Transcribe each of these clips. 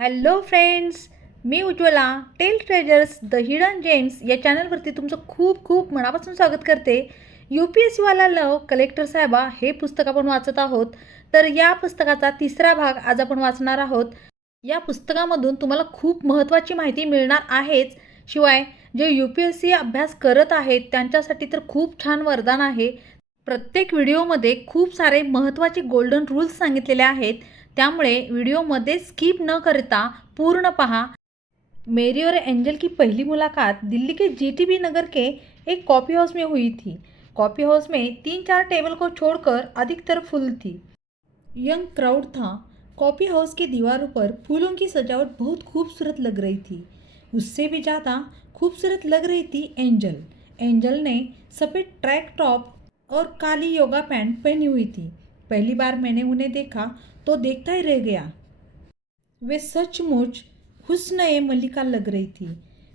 Hello friends, मी Ujjwala tale treasures the hidden gems या चॅनलवरती तुमचं खूप खूप मनापासून स्वागत करते. यू पी एस सीवाला लव कलेक्टर साहेबा हे पुस्तक आपण वाचत आहोत. तर या पुस्तकाचा तिसरा भाग आज आपण वाचणार आहोत. या पुस्तकामधून तुम्हाला खूप महत्त्वाची माहिती मिळणार आहेच, शिवाय जे यू पी एस सी अभ्यास करत आहेत त्यांच्यासाठी तर खूप छान वरदान आहे. प्रत्येक व्हिडिओमध्ये खूप सारे महत्त्वाचे गोल्डन रूल्स सांगितलेले आहेत, त्यामुळे व्हिडिओमध्ये स्किप न करता पूर्ण पहा. मेरी और एंजल की पहली मुलाकात दिल्ली के जीटीबी नगर के एक कॉफ़ी हाउस में हुई थी. कॉफ़ी हाउस में 3-4 टेबल को छोड़कर अधिकतर फुल थी. यंग क्राउड था. कॉफ़ी हाउस की दीवारों पर फूलों की सजावट बहुत खूबसूरत लग रही थी. उससे भी ज़्यादा खूबसूरत लग रही थी एंजल. एंजल ने सफ़ेद ट्रैक टॉप और काली योगा पैंट पहनी हुई थी. पहली बार मैंने उन्हें देखा तो देखता ही रह गया. वे सचमुच हुस्न ए मल्लिका लग रही थी.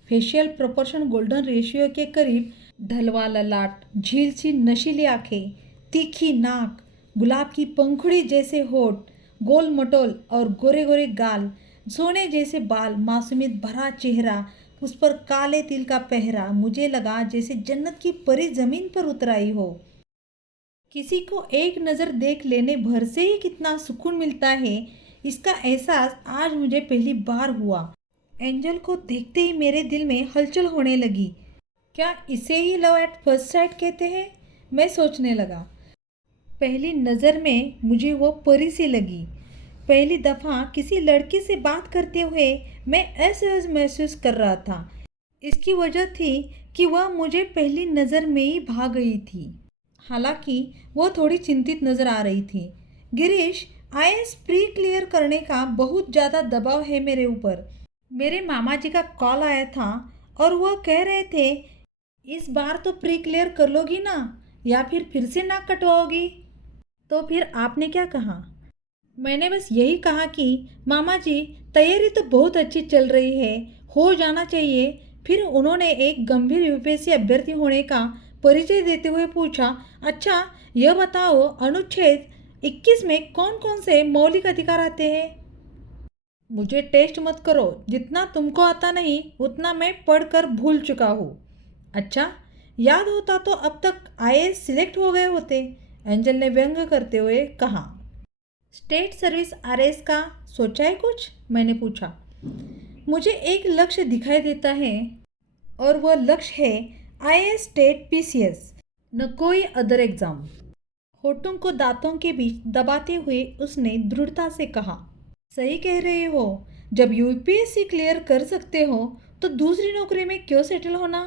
फेशियल प्रोपोर्शन गोल्डन रेशियो के करीब, ढलवा ललाट, झील सी नशीली आंखें, तीखी नाक, गुलाब की पंखुड़ी जैसे होठ, गोल मटोल और गोरे गोरे गाल, सोने जैसे बाल, मासूमियत भरा चेहरा, उस पर काले तिल का पहरा. मुझे लगा जैसे जन्नत की परी जमीन पर उतर आई हो. किसी को एक नज़र देख लेने भर से ही कितना सुकून मिलता है, इसका एहसास आज मुझे पहली बार हुआ. एंजल को देखते ही मेरे दिल में हलचल होने लगी. क्या इसे ही लव एट फर्स्ट साइट कहते हैं, मैं सोचने लगा. पहली नज़र में मुझे वो परी सी लगी. पहली दफ़ा किसी लड़की से बात करते हुए मैं असहज महसूस कर रहा था. इसकी वजह थी कि वह मुझे पहली नज़र में ही भा गई थी. हालांकि वो थोड़ी चिंतित नज़र आ रही थी. गिरीश, आईएएस प्री क्लियर करने का बहुत ज़्यादा दबाव है मेरे ऊपर. मेरे मामा जी का कॉल आया था और वह कह रहे थे इस बार तो प्री क्लियर कर लोगी ना, या फिर से नाक कटवाओगी. तो फिर आपने क्या कहा? मैंने बस यही कहा कि मामा जी, तैयारी तो बहुत अच्छी चल रही है, हो जाना चाहिए. फिर उन्होंने एक गंभीर यूपीएससी अभ्यर्थी होने का परिचय देते हुए पूछा, अच्छा यह बताओ, अनुच्छेद 21 में कौन कौन से मौलिक अधिकार आते हैं? मुझे टेस्ट मत करो, जितना तुमको आता नहीं उतना मैं पढ़कर भूल चुका हूँ. अच्छा, याद होता तो अब तक आईएएस सिलेक्ट हो गए होते, एंजल ने व्यंग करते हुए कहा. स्टेट सर्विस आरएस का सोचा है कुछ, मैंने पूछा. मुझे एक लक्ष्य दिखाई देता है और वह लक्ष्य है आईएएस स्टेट पीसीएस, न कोई अदर एग्ज़ाम. होठों को दांतों के बीच दबाते हुए उसने दृढ़ता से कहा. सही कह रहे हो. जब यूपीएससी क्लियर कर सकते हो तो दूसरी नौकरी में क्यों सेटल होना.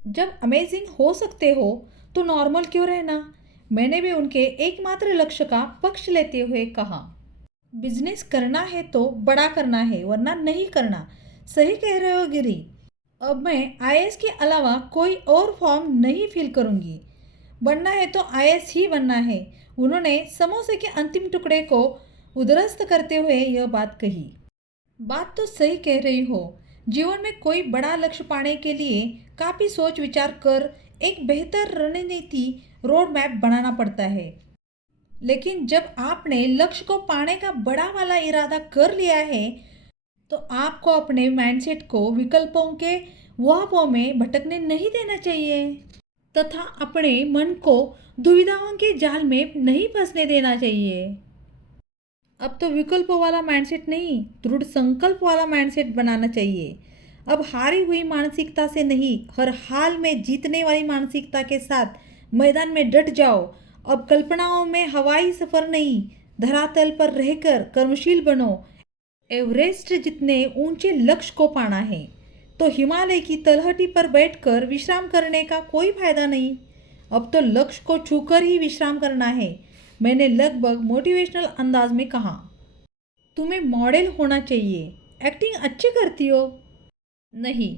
जब अमेजिंग हो सकते हो तो नॉर्मल क्यों रहना. मैंने भी उनके एकमात्र लक्ष्य का पक्ष लेते हुए कहा. बिजनेस करना है तो बड़ा करना है, वरना नहीं करना. सही कह रहे हो गिरी. अब मैं आईएएस के अलावा कोई और फॉर्म नहीं फिल करूंगी. बनना है तो आईएएस ही बनना है. उन्होंने समोसे के अंतिम टुकड़े को उदरस्त करते हुए यह बात कही. बात तो सही कह रही हो. जीवन में कोई बड़ा लक्ष्य पाने के लिए काफ़ी सोच विचार कर एक बेहतर रणनीति रोड मैप बनाना पड़ता है. लेकिन जब आपने लक्ष्य को पाने का बड़ा वाला इरादा कर लिया है तो आपको अपने माइंडसेट को विकल्पों के वहावों में भटकने नहीं देना चाहिए, तथा अपने मन को दुविधाओं के जाल में नहीं फंसने देना चाहिए. अब तो विकल्पों वाला माइंडसेट नहीं, दृढ़ संकल्प वाला माइंडसेट बनाना चाहिए. अब हारी हुई मानसिकता से नहीं, हर हाल में जीतने वाली मानसिकता के साथ मैदान में डट जाओ. अब कल्पनाओं में हवाई सफ़र नहीं, धरातल पर रहकर कर्मशील बनो. एवरेस्ट जितने ऊंचे लक्ष्य को पाना है तो हिमालय की तलहटी पर बैठकर विश्राम करने का कोई फायदा नहीं. अब तो लक्ष्य को छूकर ही विश्राम करना है, मैंने लगभग मोटिवेशनल अंदाज में कहा. तुम्हें मॉडल होना चाहिए. एक्टिंग अच्छी करती हो. नहीं,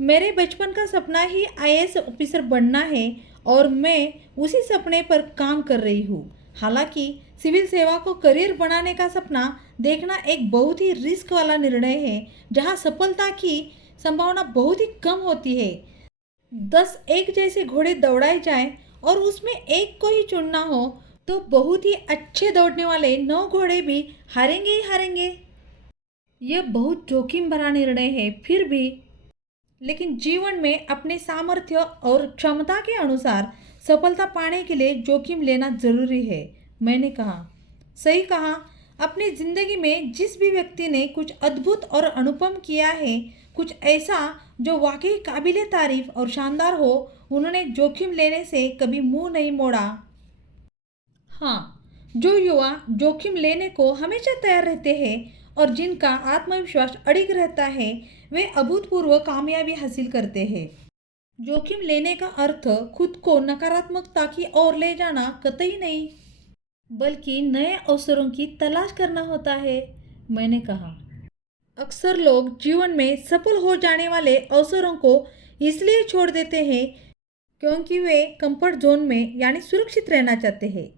मेरे बचपन का सपना ही आईएएस ऑफिसर बनना है और मैं उसी सपने पर काम कर रही हूँ. हालांकि सिविल सेवा को करियर बनाने का सपना देखना एक बहुत ही रिस्क वाला निर्णय है, जहाँ सफलता की संभावना बहुत ही कम होती है. 10 एक जैसे घोड़े दौड़ाए जाएं और उसमें एक को ही चुनना हो तो बहुत ही अच्छे दौड़ने वाले 9 घोड़े भी हारेंगे ही हारेंगे. यह बहुत जोखिम भरा निर्णय है, फिर भी लेकिन जीवन में अपने सामर्थ्य और क्षमता के अनुसार सफलता पाने के लिए जोखिम लेना जरूरी है। मैंने कहा, सही कहा। अपनी जिंदगी में जिस भी व्यक्ति ने कुछ अद्भुत और अनुपम किया है, कुछ ऐसा जो वाकई काबिले तारीफ और शानदार हो, उन्होंने जोखिम लेने से कभी मुंह नहीं मोड़ा। हाँ, जो युवा जोखिम लेने को हमेशा तैयार रहते हैं और जिनका आत्मविश्वास अडिग रहता है, वे अभूतपूर्व कामयाबी हासिल करते हैं। जोखिम लेने का अर्थ खुद को नकारात्मकता की ओर ले जाना कतई नहीं, बल्कि नए अवसरों की तलाश करना होता है। मैंने कहा, अक्सर लोग जीवन में सफल हो जाने वाले अवसरों को इसलिए छोड़ देते हैं क्योंकि वे कंफर्ट जोन में यानी सुरक्षित रहना चाहते हैं।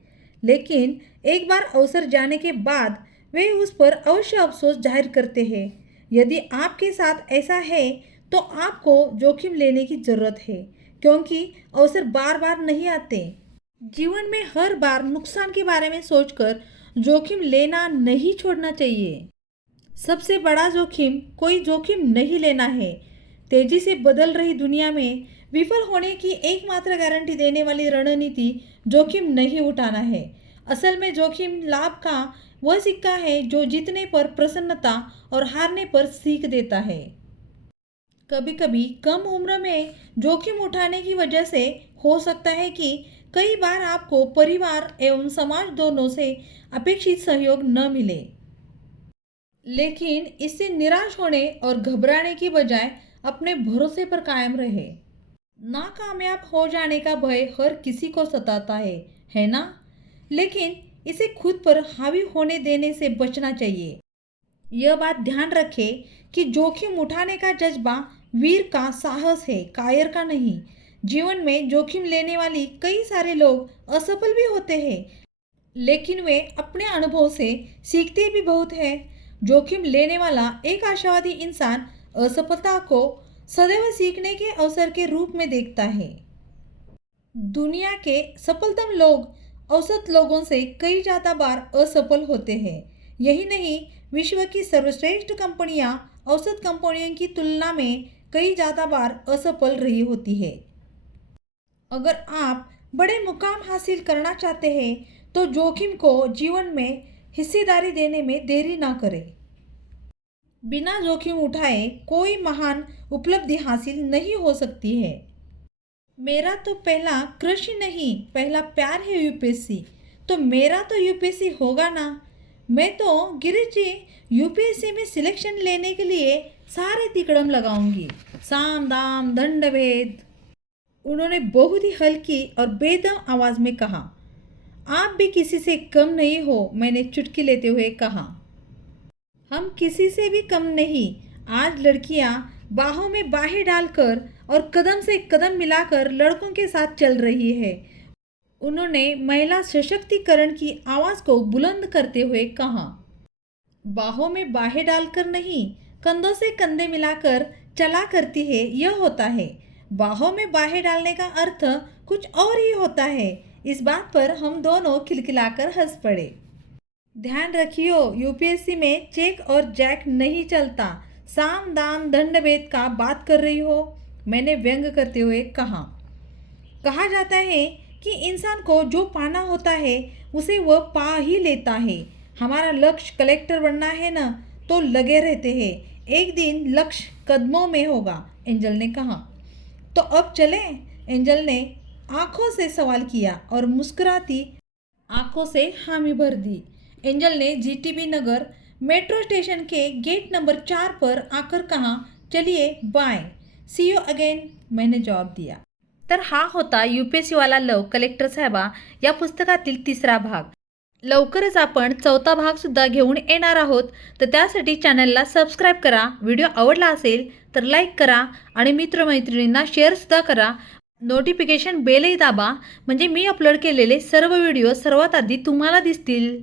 लेकिन एक बार अवसर जाने के बाद वे उस पर अवश्य अफसोस जाहिर करते हैं। यदि आपके साथ ऐसा है तो आपको जोखिम लेने की ज़रूरत है, क्योंकि अवसर बार बार नहीं आते। जीवन में हर बार नुकसान के बारे में सोचकर जोखिम लेना नहीं छोड़ना चाहिए। सबसे बड़ा जोखिम कोई जोखिम नहीं लेना है। तेजी से बदल रही दुनिया में विफल होने की एकमात्र गारंटी देने वाली रणनीति जोखिम नहीं उठाना है। असल में जोखिम लाभ का वह सिक्का है जो जीतने पर प्रसन्नता और हारने पर सीख देता है। कभी कभी कम उम्र में जोखिम उठाने की वजह से हो सकता है कि कई बार आपको परिवार एवं समाज दोनों से अपेक्षित सहयोग न मिले। लेकिन इससे निराश होने और घबराने की बजाय अपने भरोसे पर कायम रहे। नाकामयाब हो जाने का भय हर किसी को सताता है ना? लेकिन इसे खुद पर हावी होने देने से बचना चाहिए। यह बात ध्यान रखें कि जोखिम उठाने का जज्बा वीर का साहस है, कायर का नहीं। जीवन में जोखिम लेने वाली कई सारे लोग असफल भी होते हैं, लेकिन वे अपने अनुभव से सीखते भी बहुत हैं। जोखिम लेने वाला एक आशावादी इंसान असफलता को सदैव सीखने के अवसर के रूप में देखता है। दुनिया के सफलतम लोग औसत लोगों से कई ज़्यादा बार असफल होते हैं। यही नहीं, विश्व की सर्वश्रेष्ठ कंपनियां औसत कंपनियों की तुलना में कई ज़्यादा बार असफल रही होती है। अगर आप बड़े मुकाम हासिल करना चाहते हैं तो जोखिम को जीवन में हिस्सेदारी देने में देरी ना करें। बिना जोखिम उठाए कोई महान उपलब्धि हासिल नहीं हो सकती है। मेरा तो पहला कृषि नहीं, पहला प्यार है यूपीएससी। तो मेरा तो यूपीएससी होगा ना। मैं तो गिरीश जी यूपीएससी में सिलेक्शन लेने के लिए सारे तिकड़म लगाऊंगी, साम दाम दंड भेद। उन्होंने बहुत ही हल्की और बेदम आवाज़ में कहा। आप भी किसी से कम नहीं हो, मैंने चुटकी लेते हुए कहा। हम किसी से भी कम नहीं। आज लड़कियां बाहों में बाहें डालकर और कदम से कदम मिलाकर लड़कों के साथ चल रही है। उन्होंने महिला सशक्तिकरण की आवाज़ को बुलंद करते हुए कहा। बाहों में बाहें डालकर नहीं, कंधों से कंधे मिलाकर चला करती है, यह होता है। बाहों में बाहें डालने का अर्थ कुछ और ही होता है। इस बात पर हम दोनों खिलखिलाकर हंस पड़े। ध्यान रखियो, यूपीएससी में चेक और जैक नहीं चलता। साम दाम दंड भेद का बात कर रही हो, मैंने व्यंग करते हुए कहा। कहा जाता है कि इंसान को जो पाना होता है उसे वह पा ही लेता है। हमारा लक्ष्य कलेक्टर बनना है ना, तो लगे रहते हैं। एक दिन लक्ष्य कदमों में होगा, एंजल ने कहा। तो अब चलें? एंजल ने आंखों से सवाल किया और मुस्कुराती आंखों से हामी भर दी। एंजल ने जीटीबी नगर मेट्रो स्टेशन के गेट नंबर 4 पर आकर कहा, चलिए बाय, सी यू अगेन, मैंने जवाब दिया। तर हा होता यूपीएससी वाला लव कलेक्टर साहेबा या पुस्तकातील तिसरा भाग। लवकरच आपण चौथा भाग सुद्धा घेऊन येणार आहोत, तर त्यासाठी चॅनलला सबस्क्राईब करा। व्हिडिओ आवडला असेल तर लाईक करा आणि मित्रमैत्रिणींना शेअरसुद्धा करा। नोटिफिकेशन बेलही दाबा, म्हणजे मी अपलोड केलेले सर्व व्हिडिओ सर्वात आधी तुम्हाला दिसतील।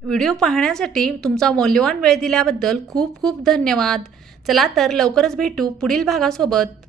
व्हिडिओ पाहण्यासाठी तुमचा मौल्यवान वेळ दिल्याबद्दल खूप खूप धन्यवाद। चला तर लवकरच भेटू पुढील भागासोबत।